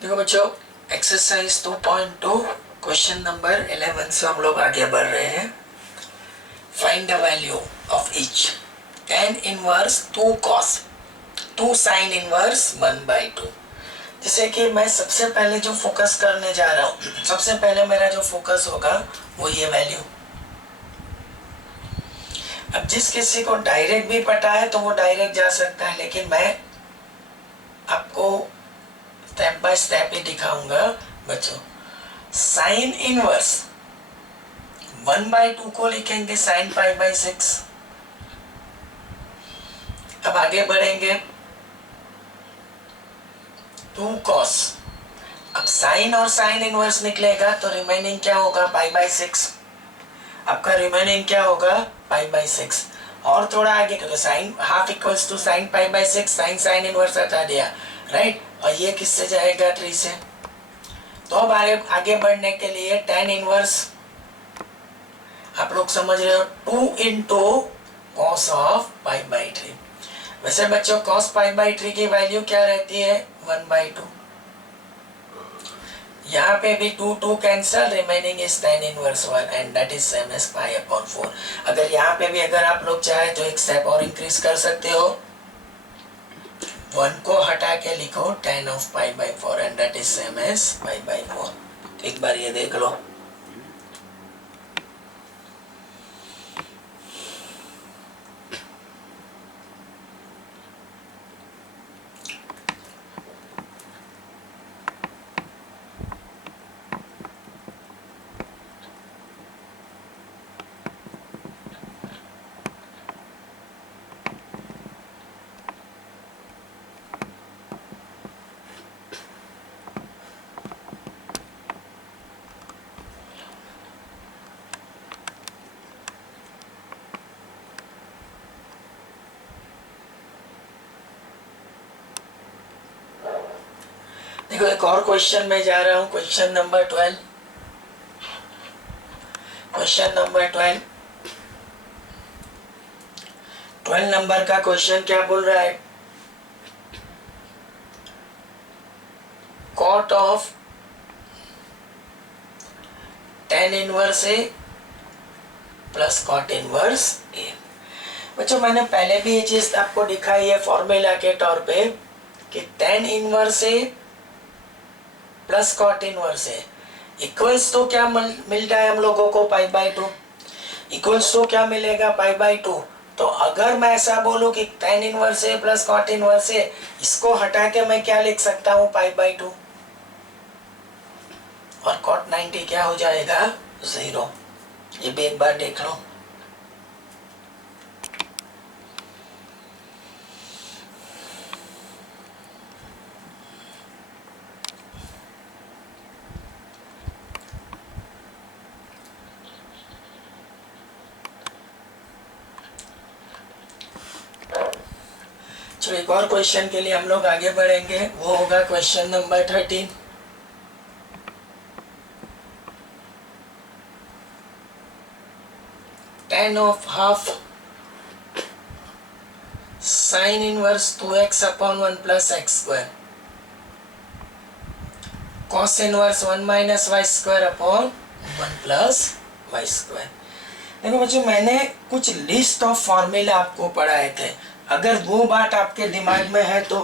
देखो बच्चों, exercise 2.2 question number 11 से हम लोग आगे बढ़ रहे हैं। Find the value of each. tan inverse 2 cos 2 sin inverse 1/2। जैसे कि मैं सबसे पहले जो फोकस करने जा रहा हूँ, सबसे पहले मेरा जो फोकस होगा वो ये वैल्यू। अब जिस किसी को डायरेक्ट भी पता है तो वो डायरेक्ट जा सकता है, लेकिन मैं आपको स्टेप बाय स्टेप ही दिखाऊंगा बच्चों। साइन इनवर्स 1/2 को लिखेंगे sin π/6। अब आगे बढ़ेंगे 2 cos। अब साइन और साइन इनवर्स निकलेगा तो रिमेनिंग क्या होगा π/6। आपका रिमेनिंग क्या होगा π/6। और थोड़ा आगे क्योंकि sine half equals to sine π/6, sine sine inverse हटा दिया, राइट। और ये किससे जाएगा 3 से। तो अब आगे बढ़ने के लिए tan इनवर्स आप लोग समझ रहे हो 2 इंटू कॉस ऑफ π/3। वैसे बच्चों cos π/3 की वैल्यू क्या रहती है 1/2। यहाँ पे भी 2 cancel, remaining is tan inverse 1 and that is same as π/4। अगर यहाँ पे भी अगर आप लोग चाहे तो एक स्टेप और इंक्रीज कर सकते हो, 1 को हटा के लिखो tan of π/4 and that is same as π/4। एक बार ये देख लो। देखो एक और क्वेश्चन में जा रहा हूँ, question number 12। Question number 12 number का क्वेश्चन क्या बोल रहा है, cot of tan inverse A plus cot inverse A. बच्चों मैंने पहले भी ये चीज आपको दिखाई है फॉर्मूला के तौर पे कि tan inverse A plus cot inverse A equals तो क्या मिलता है हम लोगों को π/2। इक्वल्स तो क्या मिलेगा π/2। तो अगर मैं ऐसा बोलूं कि tan inverse A plus cot inverse ए, इसको हटा के मैं क्या लिख सकता हूं π/2, और कॉट 90 क्या हो जाएगा 0। ये भी एक बार देख लो। चलो एक और क्वेश्चन के लिए हम लोग आगे बढ़ेंगे, वो होगा question number 13। tan of half sine inverse 2x upon 1 plus x square cos inverse 1 minus y square upon 1 plus y square. देखो बच्चों मैंने कुछ लिस्ट ऑफ फॉर्मूला आपको पढ़ाए थे, अगर वो बात आपके दिमाग में है तो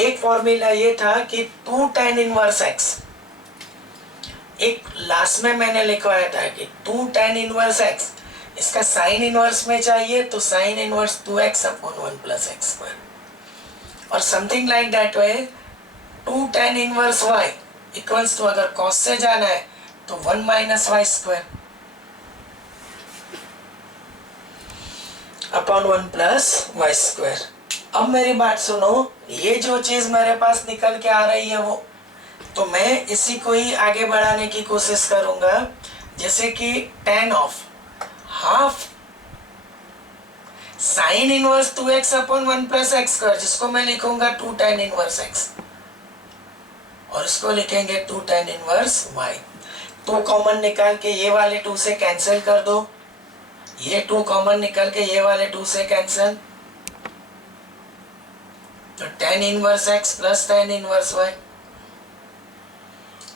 एक फॉर्मूला ये था कि 2 tan इनवर्स x, एक लास्ट में मैंने लिखवाया था कि 2 tan इनवर्स x, इसका साइन इनवर्स में चाहिए तो sine inverse 2x upon 1 plus x square, और something like that way 2 tan inverse y equals to, अगर cos से जाना है तो 1 minus y square upon 1 plus y square. अब मेरी बात सुनो, ये जो चीज मेरे पास निकल के आ रही है वो, तो मैं इसी को ही आगे बढ़ाने की कोशिश करूंगा। जैसे कि tan of half sine inverse 2x upon 1 plus x square, जिसको मैं लिखूंगा 2 tan इनवर्स x, और इसको लिखेंगे 2 tan इनवर्स y। 2 कॉमन निकाल के ये वाले 2 से कैंसिल कर दो, ये 2 कॉमन निकल के ये वाले 2 से कैंसिल, तो tan inverse x plus tan inverse y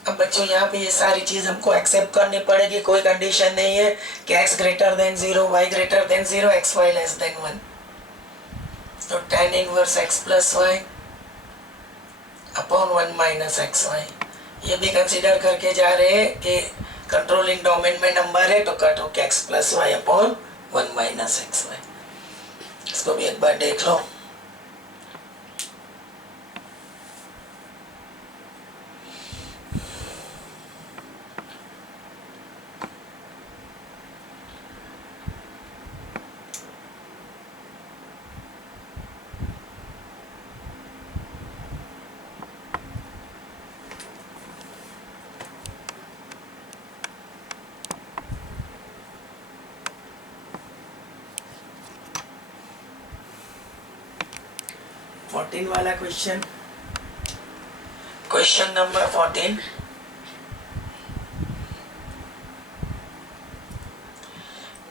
अब बच्चों यहाँ पे ये सारी चीज हमको एक्सेप्ट करनी पड़ेगी, कोई कंडीशन नहीं है कि x greater than 0, y greater than 0, x y less than 1। तो tan inverse x plus y upon 1 minus x y, ये भी कंसीडर करके जा रहे हैं कि कंट्रोलिंग डोमेन में नंबर है तो कट होके x plus y upon 1 minus x y. इसको भी एक बार देख लो। वाला question, question number 14।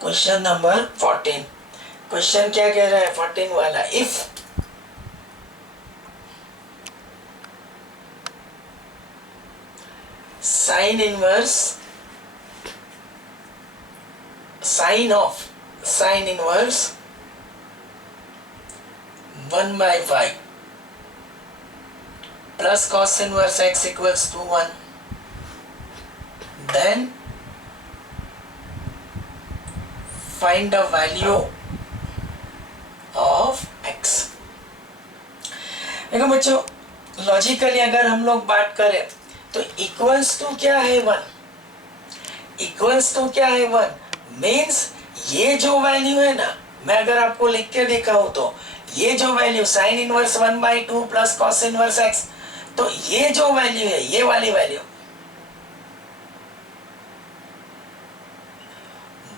Question number 14, question क्या कह रहा है 14 वाला, if sine inverse sine inverse 1 by 5 plus cos inverse x equals to 1, then find the value of x। देखो बच्चों, लॉजिकली अगर हम लोग बात करें तो इक्वल्स टू क्या है 1, इक्वल्स टू क्या है 1 मीन्स ये जो वैल्यू है ना, मैं अगर आपको लिख के दिखाऊं तो ये जो value sine inverse 1/2 plus cos inverse x, तो ये जो वैल्यू है, ये वाली वैल्यू,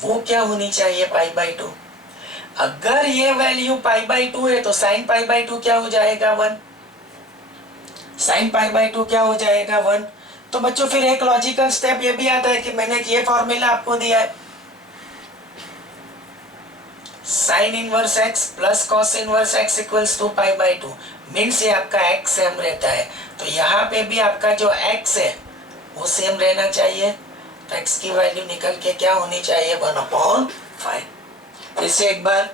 वो क्या होनी चाहिए π/2। अगर ये वैल्यू π/2 है तो साइन π/2 क्या हो जाएगा 1, साइन π/2 क्या हो जाएगा 1। तो बच्चों फिर एक लॉजिकल स्टेप ये भी आता है कि मैंने ये फॉर्मूला आपको दिया है, sine inverse x plus cos inverse x equals to π/2 means ये आपका x सेम रहता है, तो यहाँ पे भी आपका जो x है वो सेम रहना चाहिए। तो x की वैल्यू निकल के क्या होनी चाहिए 1/5। फिर से एक बार,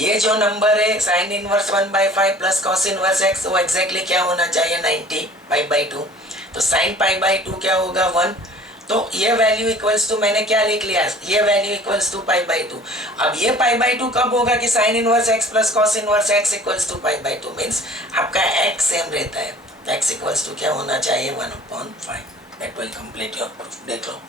ये जो नंबर है sine inverse 1/5 plus cos inverse x, वो एग्जैक्टली क्या होना चाहिए 90 π/2। तो साइन π/2 क्या होगा 1, तो ये वैल्यू इक्वल्स टू मैंने क्या लिख लिया, ये वैल्यू इक्वल्स टू π/2। अब ये π/2 कब होगा कि sine inverse x plus cos inverse x equals to π/2 means आपका x सेम रहता है, तो x इक्वल्स टू क्या होना चाहिए 1/5। That will complete your proof. देख लो।